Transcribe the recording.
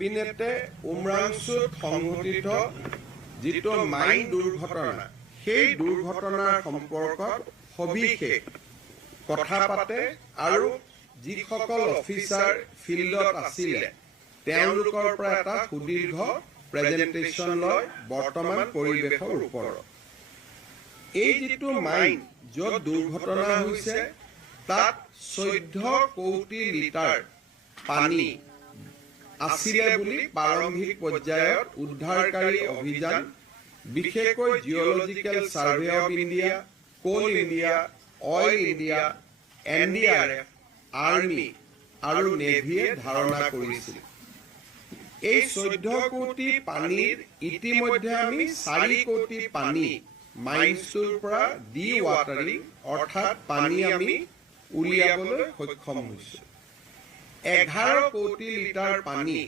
কেবিনেটে উমৰাংচুত সংঘটিত যিটো মাইন দুৰ্ঘটনা সেই দুৰ্ঘটনাৰ সম্পৰ্কত সবিশেষ কথা পাতে আৰু যিসকল অফিচাৰ ফিল্ডত আছিলে তেওঁলোকৰ পৰা এটা সুদীৰ্ঘ প্ৰেজেণ্টেশ্যন লয় বৰ্তমান পৰিৱেশৰ ওপৰত। এই যিটো মাইন য'ত দুৰ্ঘটনা হৈছে তাত 14 কোটি লিটাৰ পানী আছিলে বুলি প্ৰাৰম্ভিক পৰ্যায়ত উদ্ধাৰকাৰী অভিযান বিশেষকৈ geological survey of India, coal India, oil India, NDRF, army আৰু নেভিয়ে ধাৰণা কৰিছিল। এই 14 কোটি পানীৰ ইতিমধ্যে আমি 4 কোটি পানী মাইনছটোৰ পৰা ডি ৱাটাৰিং অৰ্থাৎ পানী আমি উলিয়াবলৈ সক্ষম হৈছোঁ। 11 কোটি লিটাৰ পানী